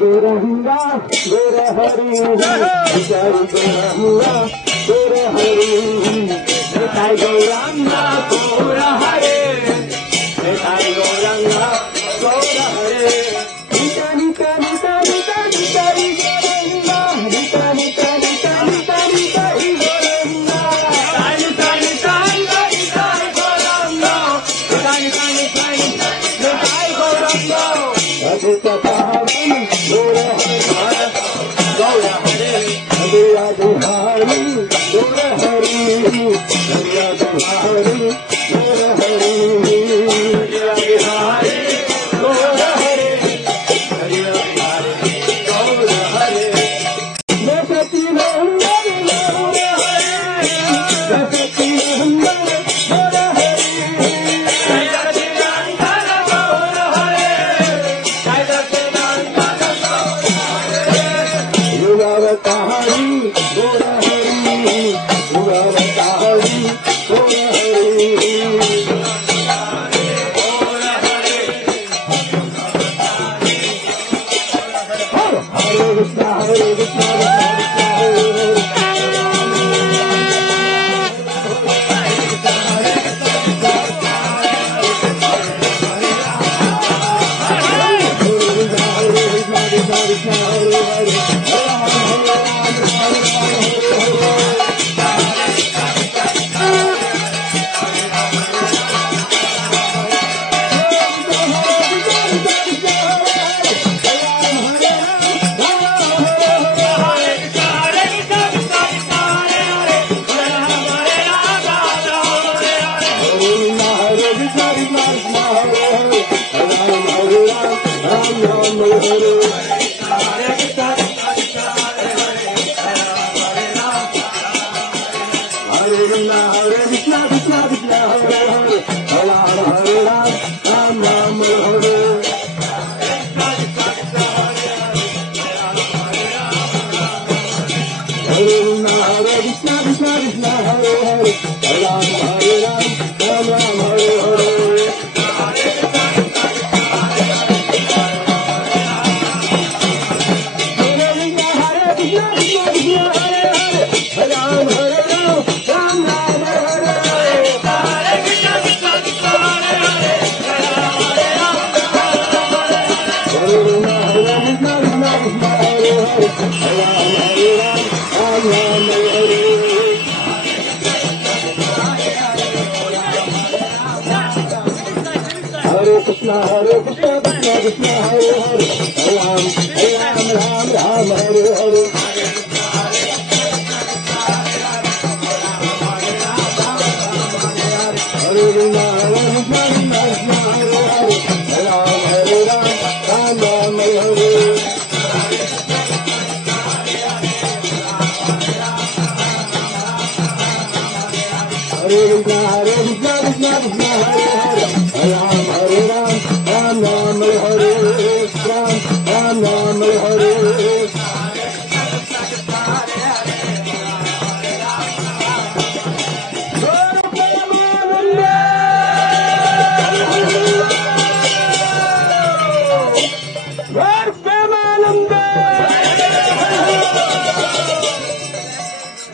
गोरंगा गोर हरी जय गोरंगा गोर हरी जय गौरंगा गोर हरे जय गौरंगा गोर हरे निता निता निता निता निता गोरंगा निता निता निता निता निता गोरंगा निता निता निता निता गोरंगा निता निता निता निता गोरंगा अभिता गौर हरे गौर हरे हरिया दुहारी गौर हरि हरिया दुहारी गौर हरि हरिया बिहारी गौर हरे हरिया बिहारी गौर हरे मैं सती नंदन गौर हरे मैं सती नंदन गौर हरि युगावतारी गौर हरि युगावतारी गौर हरि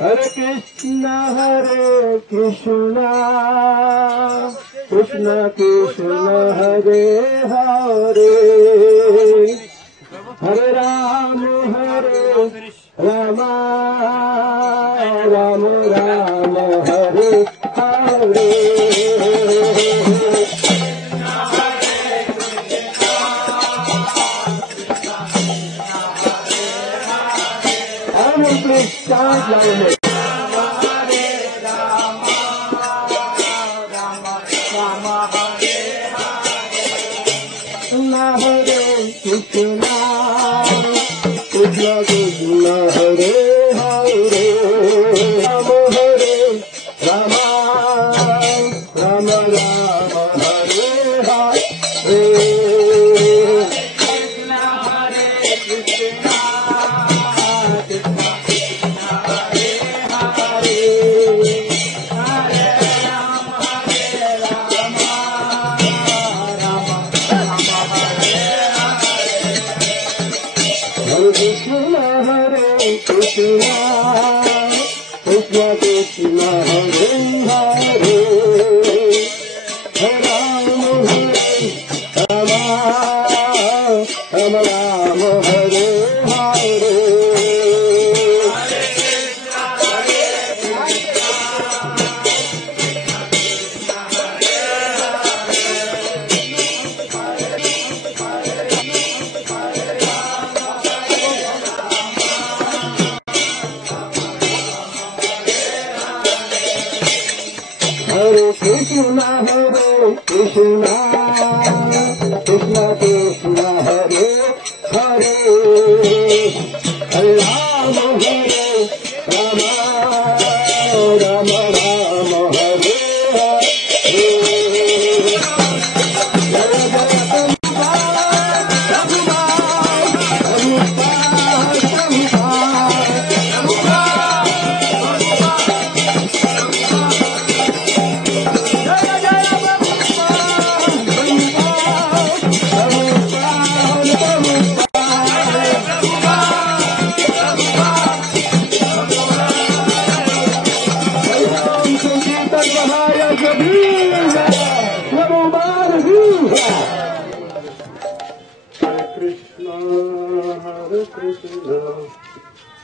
हरे कृष्ण हरे कृष्ण हरे Krishna Krishna Krishna Hare Hare Ram Ram Ram Hare Hare Hare Krishna Krishna Krishna Hare Hare Hare Ram Ram Ram Ram Hare Hare Krishna Hare Krishna Krishna Hare Krishna Krishna Krishna Hare Hare Hare Rama Rama Rama Rama Hare Hare Jaya Jaya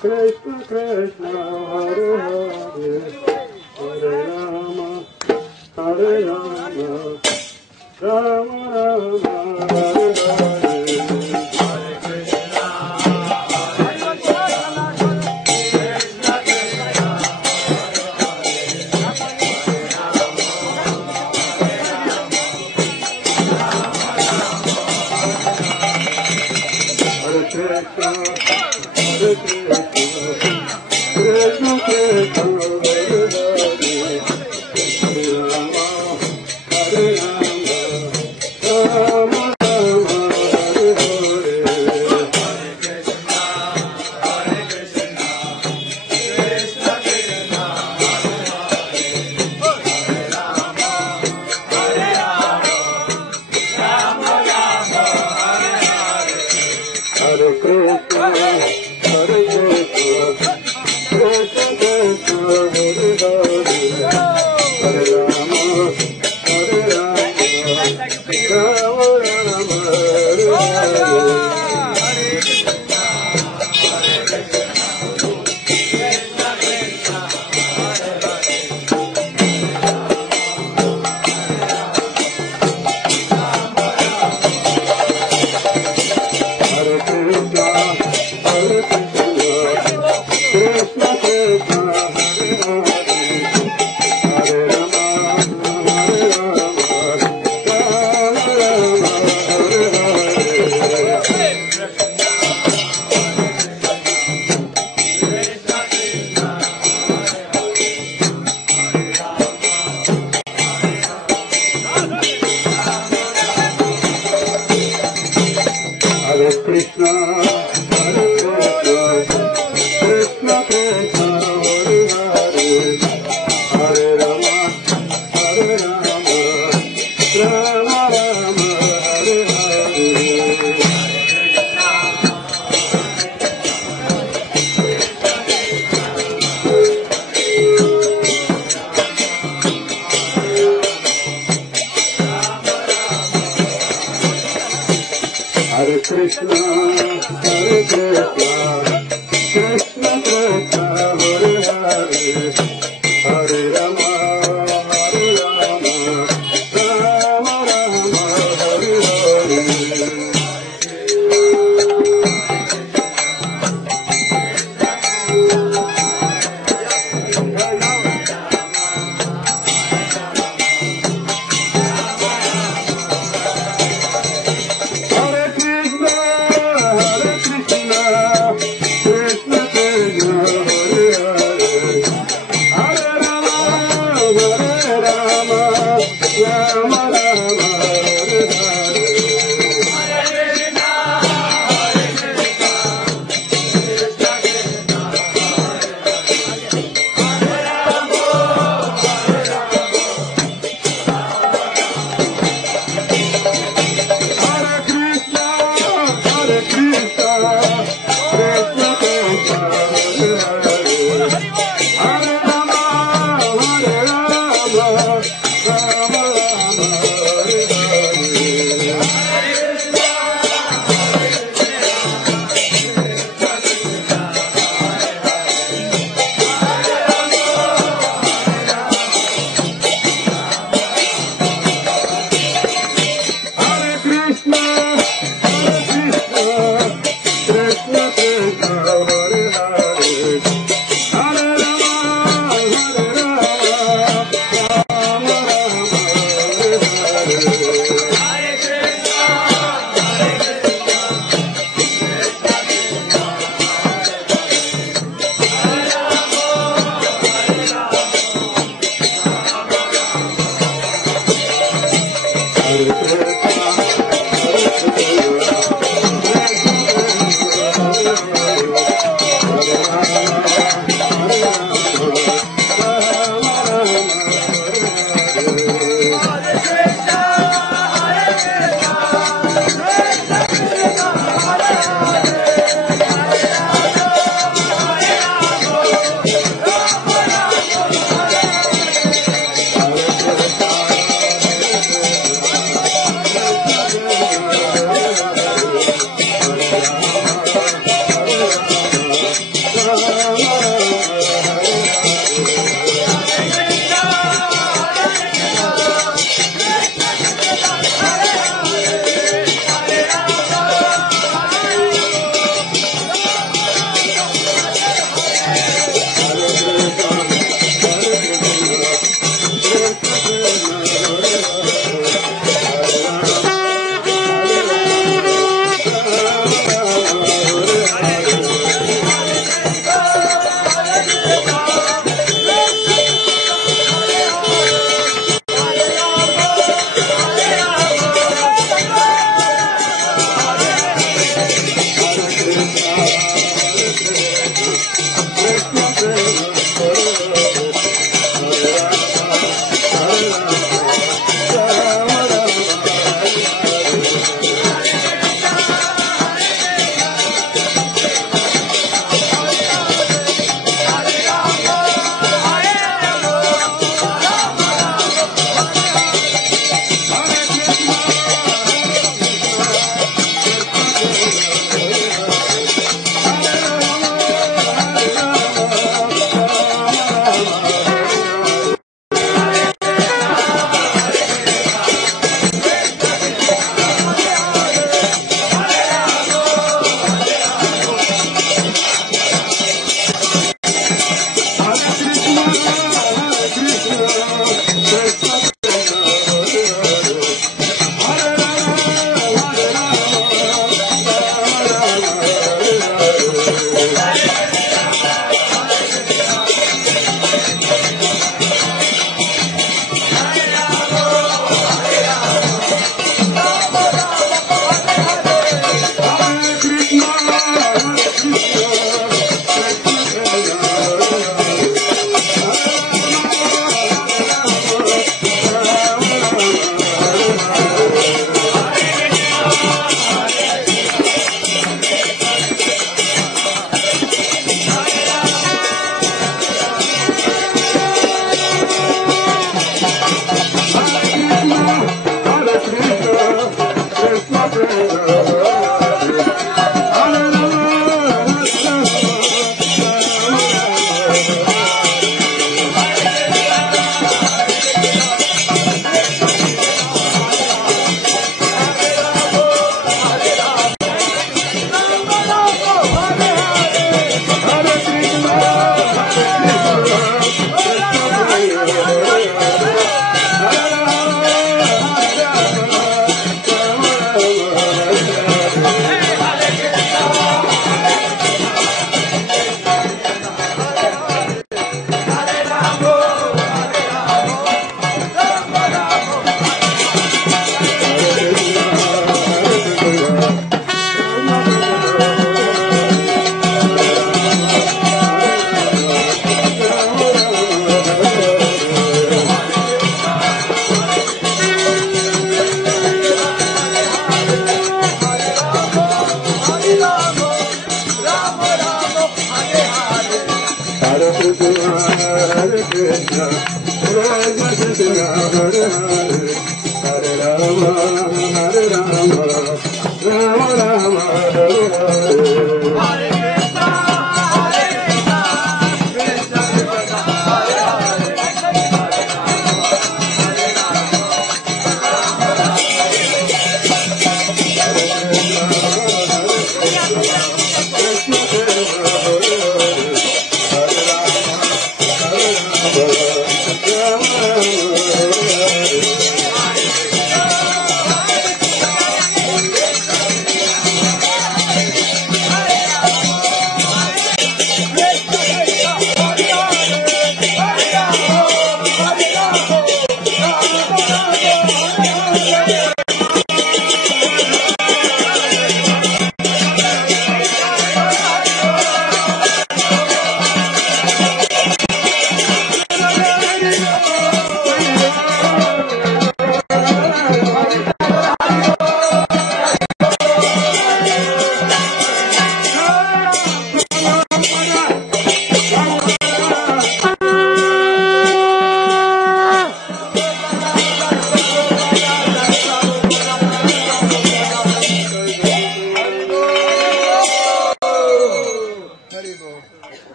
Krishna Krishna Hare Hare Hare Rama Hare Rama Rama Rama Hare Hare Hare Krishna Hare Krishna Krishna Hare Krishna Krishna Krishna Hare Hare Hare Rama Hare Rama Rama Rama Hare Hare Hare Krishna Krishna Krishna Hare Rama Hare Rama Rama Rama Hare Krishna Hare Krishna Krishna Krishna Hare Hare Hare Rama Hare Rama Rama Rama Hare Hare Krishna Hare Krishna Krishna Krishna Hare Hare Hare Rama Hare Rama Rama Rama Hare Hare Hare Krishna Hare Krishna Krishna Krishna Hare Hare Hare Rama Hare Rama Rama Rama Hare Hare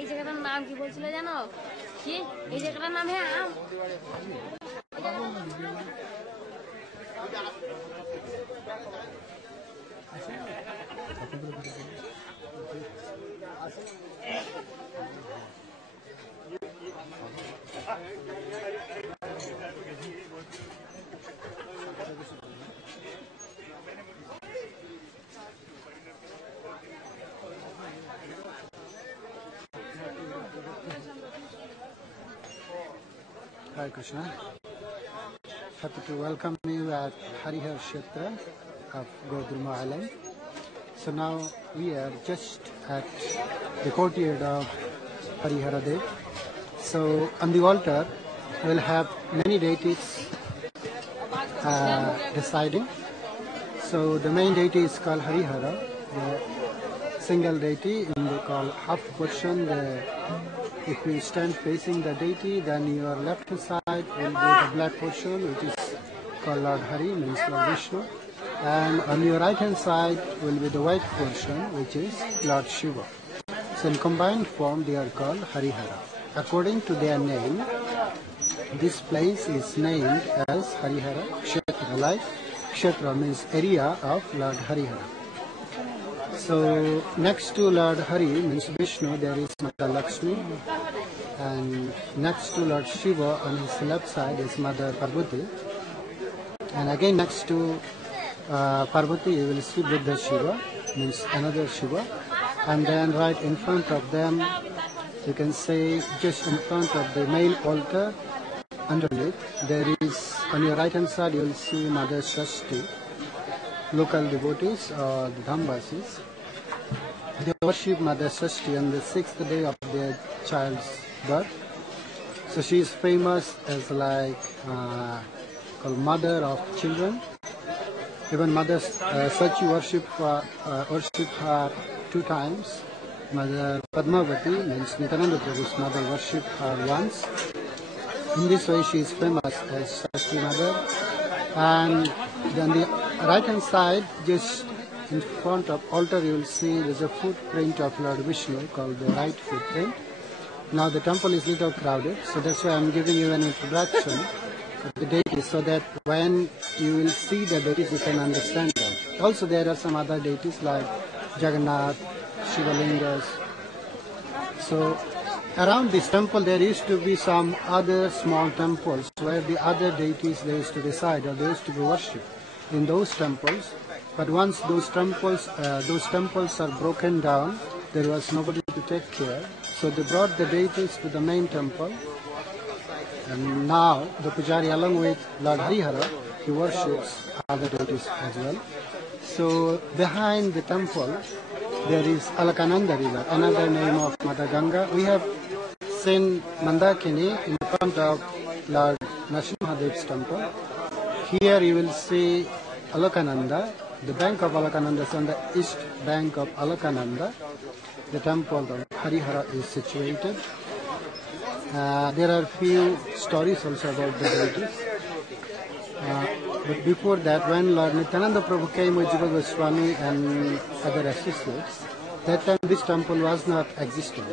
এই জায়গাটার নাম কি বলছিল জানো? কি এই জায়গাটার নাম? হ্যাঁ আম। Hare Krishna. Happy to welcome you at Harihar Kshetra of Godruma Island. So now we are just at the courtyard of Harihara Dev. So on the altar we'll have many deities residing. So the main deity is called Harihara, the single deity in the called half portion. If you stand facing the deity, then your left hand side will be the black portion, which is called Lord Hari, means Lord Vishnu. And on your right hand side will be the white portion, which is Lord Shiva. So in combined form, they are called Harihara. According to their name, this place is named as Harihara Kshetra. Like Kshetra means area of Lord Harihara. So next to Lord Hari means Vishnu, there is Mother Lakshmi, and next to Lord Shiva on his left side is Mother Parvati, and again next to Parvati you will see Buddha Shiva, means another Shiva, and then right in front of them you can say just in front of the main altar underneath there is on your right hand side you will see Mother Shashti. Local devotees or the Dhambasis, they worship Mother Shashti on the 6th day of their child's birth. So she is famous as like called mother of children. Even Mother Sachi worship her 2 times. Mother Padmavati means Nityananda Prabhu's mother worship her once. In this way she is famous as Shashti Mother. And then the right hand side, just in front of altar, you will see there's a footprint of Lord Vishnu called the right footprint. Now the temple is little crowded, so that's why I'm giving you an introduction of the deities, so that when you will see the deities, you can understand them. Also, there are some other deities like Jagannath, Shivalingas. So around this temple, there used to be some other small temples where the other deities they used to reside or they used to be worshipped in those temples. But once those temples are broken down, there was nobody to take care. So they brought the deities to the main temple. And now the Pujari along with Lord Harihara, he worships other deities as well. So behind the temple, there is Alakananda river, another name of Mother Ganga. We have seen Mandakini in front of Lord Narasimhadev's temple. Here you will see Alakananda. The bank of Alakananda is on the east bank of Alakananda. The temple of Harihara is situated. There are few stories also about the deities. But before that, when Lord Nityananda Prabhu came with Jiva Goswami and other associates, that time this temple was not existing.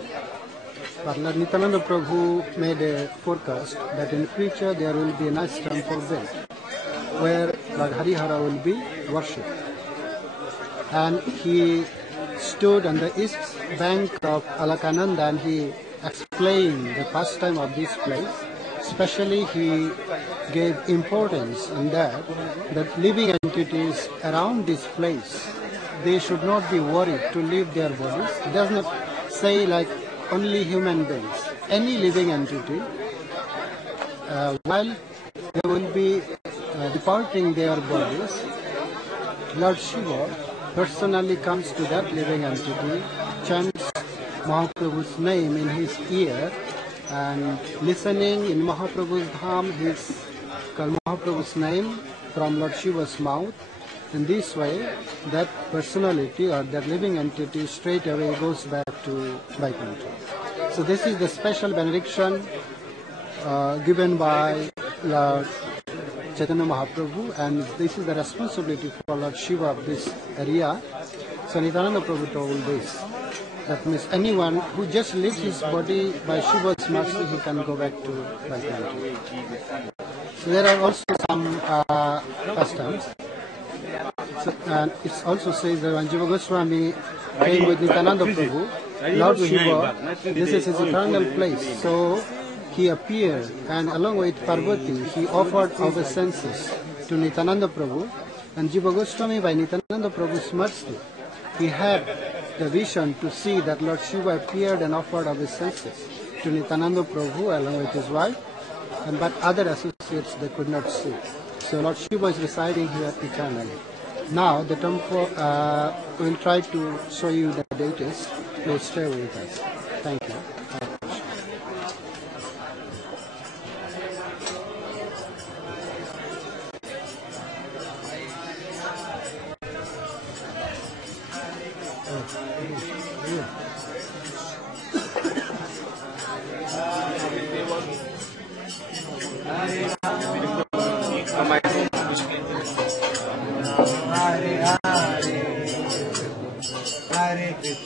But Lord Nityananda Prabhu made a forecast that in future there will be a nice temple built where Lord Harihara will be worshipped. And he stood on the east bank of Alakananda and he explained the pastime of this place. Especially he gave importance in that living entities around this place, they should not be worried to leave their bodies. It does not say like only human beings. Any living entity, while they will be departing their bodies, Lord Shiva personally comes to that living entity, chants Mahaprabhu's name in his ear, and listening in Mahaprabhu's dham, he's called Mahaprabhu's name from Lord Shiva's mouth. In this way, that personality or that living entity straight away goes back to Vaikuntha. So this is the special benediction given by Lord Chaitanya Mahaprabhu, and this is the responsibility for Lord Shiva of this area. So Nityananda Prabhu told this. That means anyone who just leaves his body by Shiva's mercy, he can go back to Vaikuntha. So there are also some customs. So, and it also says that when Jiva Goswami came with Nityananda Prabhu, Lord Shiva, this is his eternal place. So he appeared, and along with Parvati, he offered obeisances to Nityananda Prabhu. And Jiva Goswami, by Nityananda Prabhu's mercy, he had the vision to see that Lord Shiva appeared and offered obeisances to Nityananda Prabhu along with his wife, but other associates they could not see. So Lord Shiva is residing here eternally. Now the temple, we will try to show you the deities. Please stay with us. Thank you.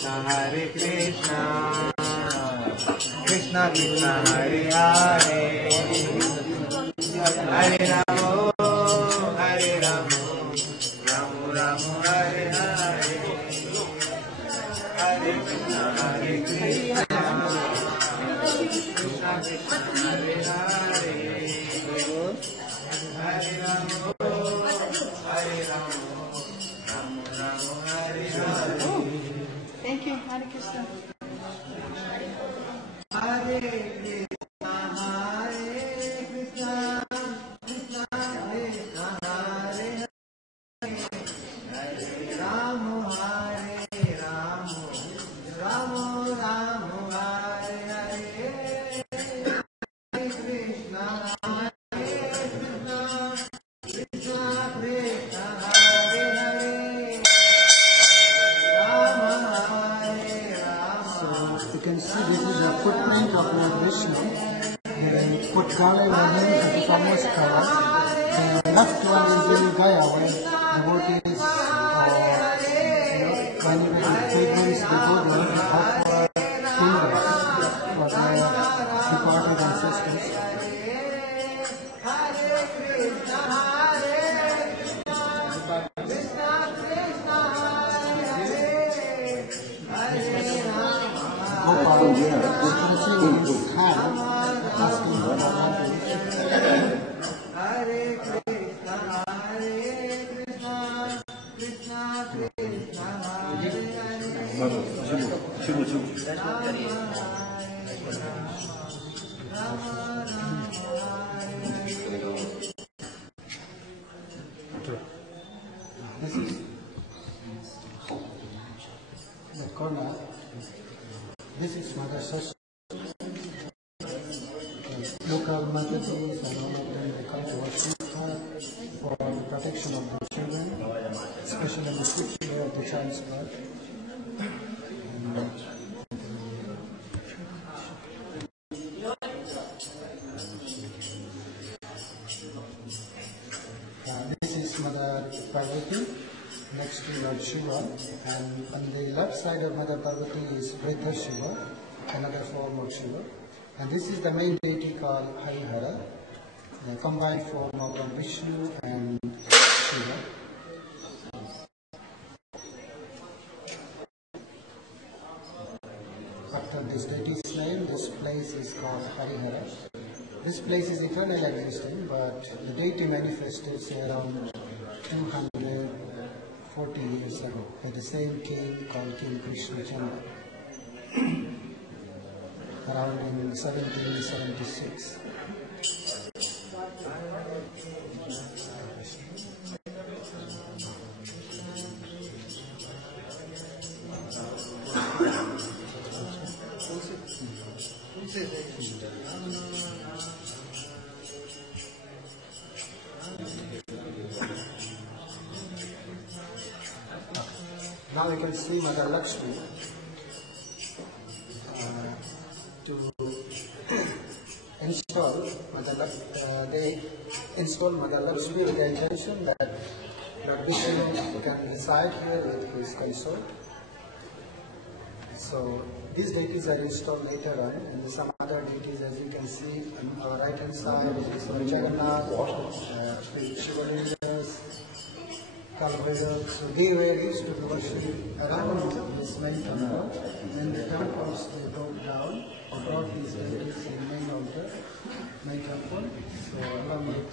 Hare Krishna, Krishna Krishna, Hare Hare, Hare Ramo, Hare Ramo, Ramo Ramo, Hare Hare, Hare Krishna, Hare Krishna, Krishna Krishna, Hare Hare, Hare Ramo, Hare Ramo, Ramo Ramo, Hare Hare. Thank you, Hare Krishna. Hare Krishna, Hare Krishna, Krishna Krishna, Hare Hare, Hare Rama, Hare Rama, Rama Rama, Hare Hare, Hare Krishna, Hare Krishna, Krishna Krishna, Hare Hare, Rama Hare Rama. You can see this is a footprint of Lord Vishnu. They put Kale Vahan, it is almost covered. The left one is in Gaya, where devotees when pilgrims they go there, they offer fingers for their departed ancestors. Gopal, you can see in his hand, asking for Bhagavan. Hare Krishna, Hare Krishna, Krishna Krishna, Hare Hare, This is the corner. This is Mother Sashi. Local Matatis and all of them, they come to worship her for the protection of the children, especially the 6th day of the child's birth. This is Mother Parvati next to Lord Shiva, and on the left side of Mother Parvati is Vritha Shiva, another form of Shiva. And this is the main deity called Harihara, the combined form of Vishnu and Shiva. After this deity's name, this place is called Harihara. This place is eternally existing, but the deity manifested around 240 years ago by the same king called King Krishna Chandra, around in 1776. Now you can see Mother Lakshmi. To install they install Mother Lakshmi with the intention that Lord Vishnu can reside here with his consort. So these deities are installed later on, and some other deities, as you can see on our right hand side, is Lord Jagannath, Shivalingas, Kalbhairav. So they were used to be worshipped around this main temple. When the temples they broke down, or brought these deities in main altar, main temple. So along with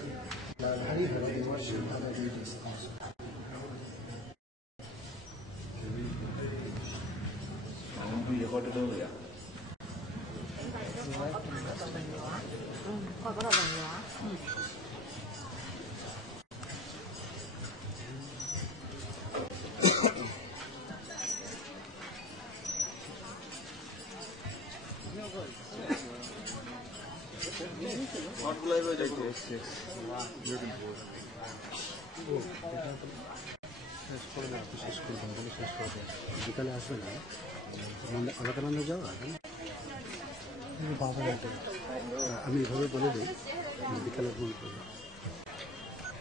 Lord Harihara, they worship other deities also.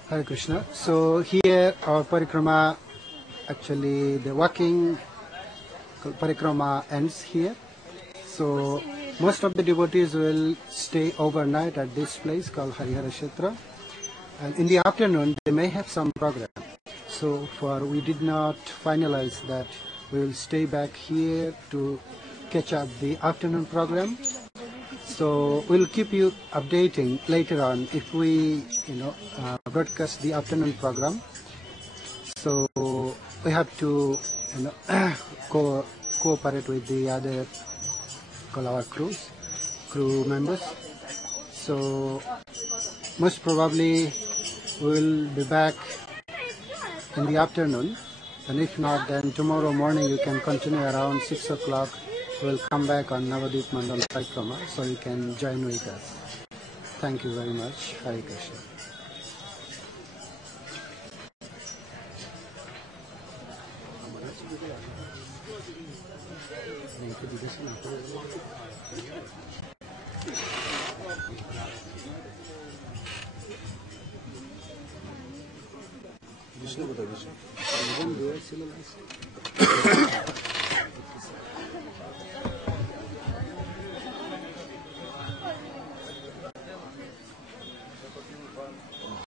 Hare Krishna. So here our parikrama, actually the walking parikrama ends here. So most of the devotees will stay overnight at this place called Harihara Kshetra, and in the afternoon they may have some program. So we did not finalize that. We will stay back here to catch up the afternoon program. So we'll keep you updating later on if we, broadcast the afternoon program. So we have to, cooperate with the other, our crew members. So most probably we'll be back in the afternoon, and if not, then tomorrow morning you can continue around 6 o'clock. We'll come back on Navadip Mandal Parikrama, so you can join with us. Thank you very much. Hare Krishna. Vishnu.